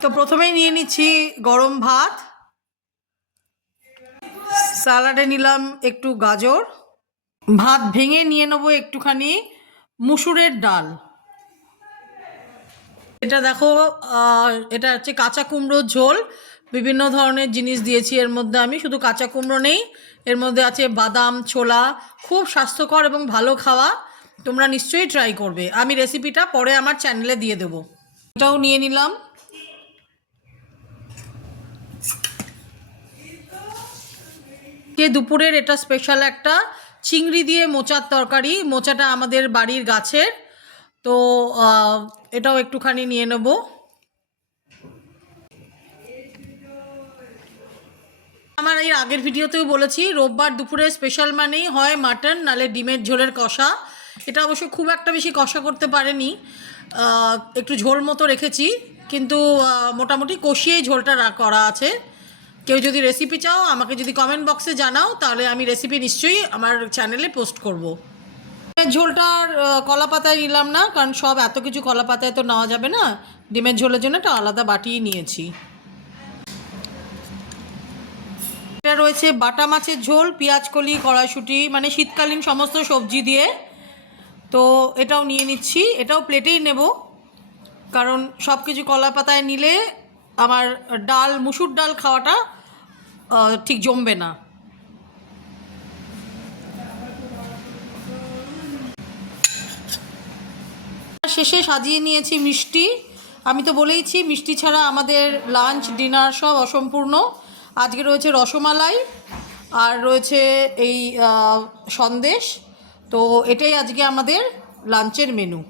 তো প্রথমেই নিয়ে নিচ্ছি গরম ভাত, স্যালাডে নিলাম একটু গাজর, ভাত ভেঙে নিয়ে নেবো একটুখানি মুসুরের ডাল। এটা দেখো, এটা হচ্ছে কাঁচা কুমড়োর ঝোল। বিভিন্ন ধরনের জিনিস দিয়েছি এর মধ্যে, আমি শুধু কাঁচা কুমড়ো নেই, এর মধ্যে আছে বাদাম, ছোলা। খুব স্বাস্থ্যকর এবং ভালো খাওয়া, তোমরা নিশ্চয়ই ট্রাই করবে। আমি রেসিপিটা পরে আমার চ্যানেলে দিয়ে দেবো। এটাও নিয়ে নিলাম। দুপুরের এটা স্পেশাল একটা চিংড়ি দিয়ে মোচার তরকারি। মোচাটা আমাদের বাড়ির গাছের, তো এটাও একটুখানি নিয়ে নেব। আমার এই আগের ভিডিওতেও বলেছি, রোববার দুপুরে স্পেশাল মানেই হয় মাটন, নালে ডিমের ঝোলের কষা। এটা অবশ্য খুব একটা বেশি কষা করতে পারেনি, একটু ঝোল মতো রেখেছি, কিন্তু মোটামুটি কষিয়েই ঝোলটা করা আছে। কেউ যদি রেসিপি চাও, আমাকে যদি কমেন্ট বক্সে জানাও, তাহলে আমি রেসিপি নিশ্চয়ই আমার চ্যানেলে পোস্ট করব। ডিমের ঝোলটার কলা পাতায় নিলাম না, কারণ সব এত কিছু কলা পাতায় তো নেওয়া যাবে না। ডিমের ঝোলের জন্য একটা আলাদা বাটিই নিয়েছি। এটা রয়েছে বাটা মাছের ঝোল, পেঁয়াজকলি, কড়াইশুঁটি, মানে শীতকালীন সমস্ত সবজি দিয়ে। তো এটাও নিয়ে নিচ্ছি, এটাও প্লেটেই নেব, কারণ সব কিছু কলা পাতায় নিলে আমার ডাল, মুসুর ডাল খাওয়াটা ঠিক জমবে না। শেষে সাজিয়ে নিয়েছি মিষ্টি। আমি তো বলেইছি মিষ্টি ছাড়া আমাদের লাঞ্চ ডিনার সব অসম্পূর্ণ। আজকে রয়েছে রসমালাই, আর রয়েছে এই সন্দেশ। তো এটাই আজকে আমাদের লাঞ্চের মেনু।